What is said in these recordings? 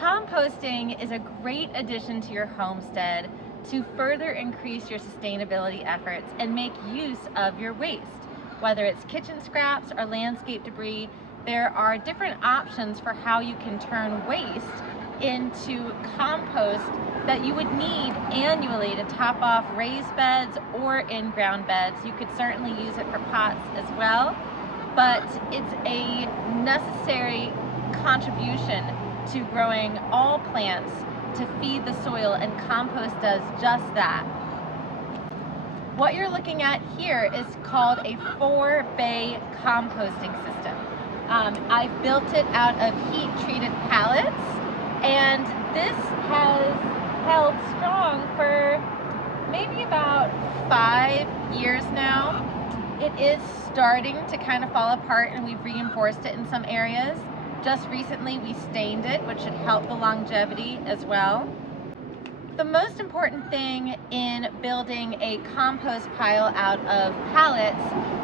Composting is a great addition to your homestead to further increase your sustainability efforts and make use of your waste. Whether it's kitchen scraps or landscape debris, there are different options for how you can turn waste into compost that you would need annually to top off raised beds or in-ground beds. You could certainly use it for pots as well, but it's a necessary contribution to growing all plants to feed the soil, and compost does just that. What you're looking at here is called a 4-bay composting system. I've built it out of heat-treated pallets, and this has held strong for maybe about 5 years now. It is starting to kind of fall apart, and we've reinforced it in some areas. Just recently we stained it, which should help the longevity as well. The most important thing in building a compost pile out of pallets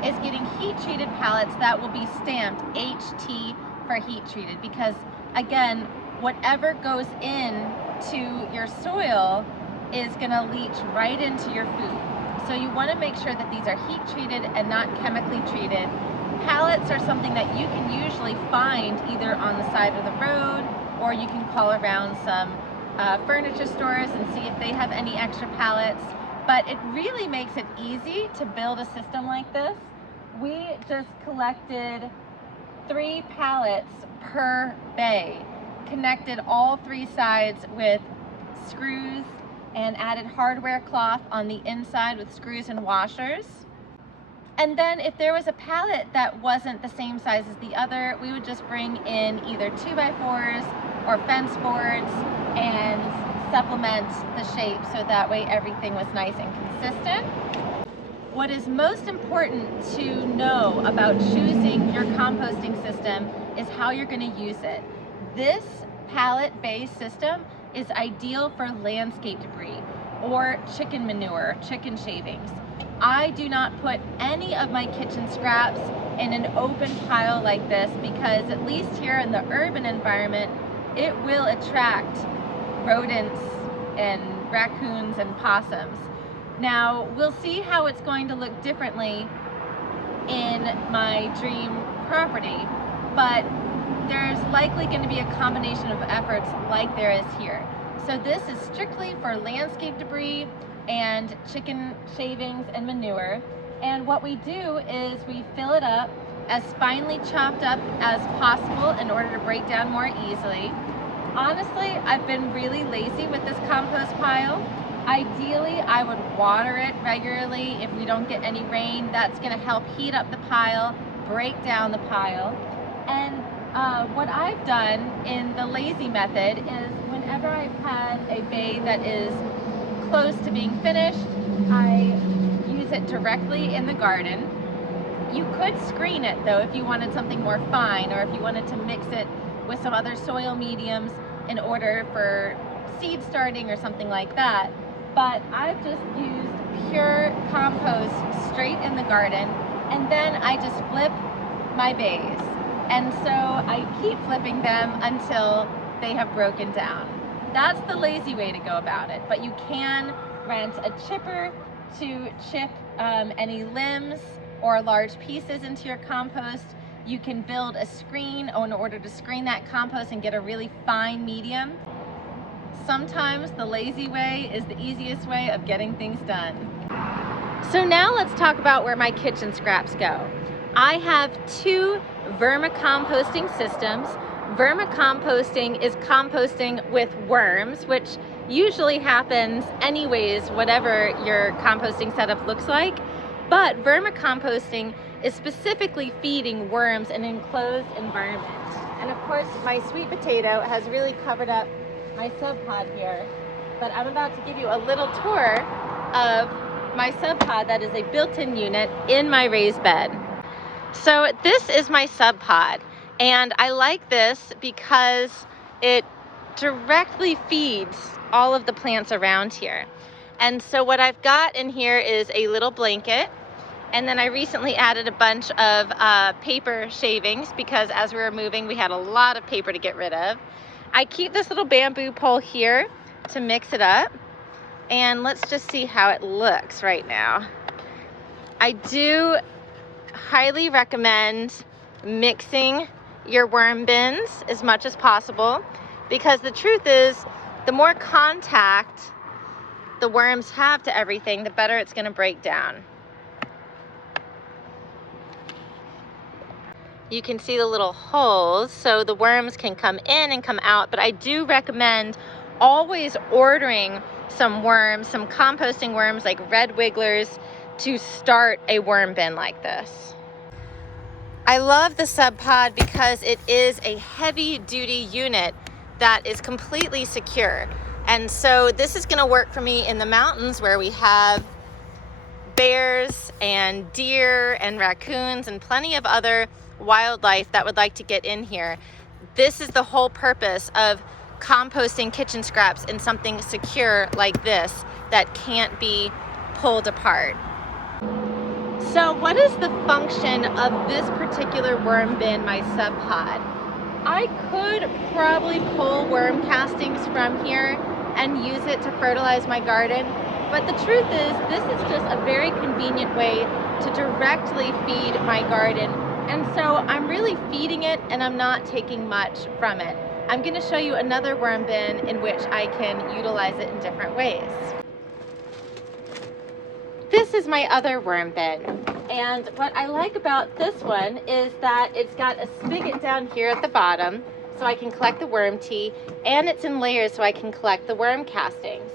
is getting heat-treated pallets that will be stamped HT for heat-treated, because again, whatever goes into your soil is going to leach right into your food. So you want to make sure that these are heat-treated and not chemically treated. Pallets are something that you can usually find either on the side of the road, or you can call around some furniture stores and see if they have any extra pallets. But it really makes it easy to build a system like this. We just collected 3 pallets per bay, connected all 3 sides with screws, and added hardware cloth on the inside with screws and washers. And then if there was a pallet that wasn't the same size as the other, we would just bring in either 2x4s or fence boards and supplement the shape so that way everything was nice and consistent. What is most important to know about choosing your composting system is how you're going to use it. This Pallet Bay System is ideal for landscape debris or chicken manure, chicken shavings. I do not put any of my kitchen scraps in an open pile like this, because at least here in the urban environment, it will attract rodents and raccoons and possums. Now, we'll see how it's going to look differently in my dream property, but there's likely going to be a combination of efforts like there is here. So this is strictly for landscape debris and chicken shavings and manure. And what we do is we fill it up as finely chopped up as possible in order to break down more easily. Honestly, I've been really lazy with this compost pile. Ideally, I would water it regularly if we don't get any rain. That's going to help heat up the pile, break down the pile. And what I've done in the lazy method is whenever I've had a bay that is close to being finished, I use it directly in the garden. You could screen it though if you wanted something more fine, or if you wanted to mix it with some other soil mediums in order for seed starting or something like that. But I've just used pure compost straight in the garden, and then I just flip my bays. And so I keep flipping them until they have broken down. That's the lazy way to go about it, but you can rent a chipper to chip any limbs or large pieces into your compost. You can build a screen in order to screen that compost and get a really fine medium. Sometimes the lazy way is the easiest way of getting things done. So now let's talk about where my kitchen scraps go. I have 2 vermicomposting systems. Vermicomposting is composting with worms, which usually happens anyways, whatever your composting setup looks like. But vermicomposting is specifically feeding worms in an enclosed environment. And of course, my sweet potato has really covered up my Subpod here. But I'm about to give you a little tour of my Subpod that is a built-in unit in my raised bed. So this is my Subpod, and I like this because it directly feeds all of the plants around here. And so what I've got in here is a little blanket, and then I recently added a bunch of paper shavings because as we were moving we had a lot of paper to get rid of. I keep this little bamboo pole here to mix it up, and let's just see how it looks right now. I do highly recommend mixing your worm bins as much as possible, because the truth is, the more contact the worms have to everything, the better it's going to break down. You can see the little holes so the worms can come in and come out, but I do recommend always ordering some worms, some composting worms like red wigglers, to start a worm bin like this. I love the Subpod because it is a heavy duty unit that is completely secure. And so this is gonna work for me in the mountains where we have bears and deer and raccoons and plenty of other wildlife that would like to get in here. This is the whole purpose of composting kitchen scraps in something secure like this that can't be pulled apart. So what is the function of this particular worm bin, my Subpod? I could probably pull worm castings from here and use it to fertilize my garden, but the truth is, this is just a very convenient way to directly feed my garden. And so I'm really feeding it and I'm not taking much from it. I'm going to show you another worm bin in which I can utilize it in different ways. This is my other worm bin, and what I like about this one is that it's got a spigot down here at the bottom so I can collect the worm tea, and it's in layers so I can collect the worm castings.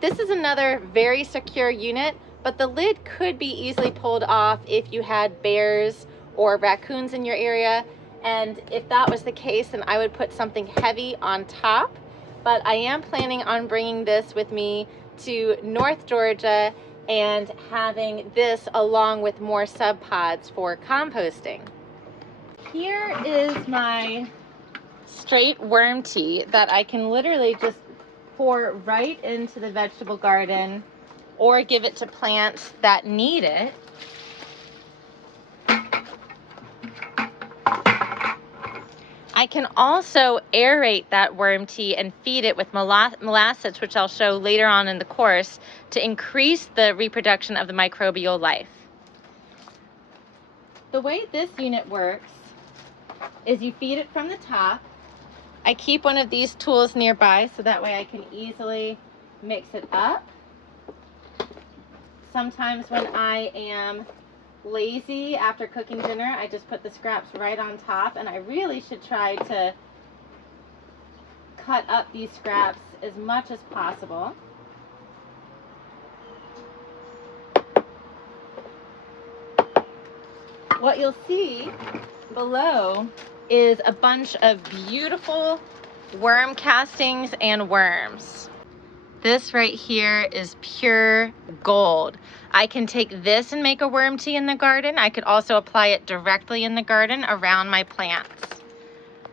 This is another very secure unit, but the lid could be easily pulled off if you had bears or raccoons in your area, and if that was the case, then I would put something heavy on top. But I am planning on bringing this with me to North Georgia and having this along with more Subpods for composting. Here is my straight worm tea that I can literally just pour right into the vegetable garden or give it to plants that need it. I can also aerate that worm tea and feed it with molasses, which I'll show later on in the course, to increase the reproduction of the microbial life. The way this unit works is you feed it from the top. I keep one of these tools nearby so that way I can easily mix it up. Sometimes when I am lazy after cooking dinner, I just put the scraps right on top, and I really should try to cut up these scraps as much as possible. What you'll see below is a bunch of beautiful worm castings and worms. This right here is pure gold. I can take this and make a worm tea in the garden. I could also apply it directly in the garden around my plants.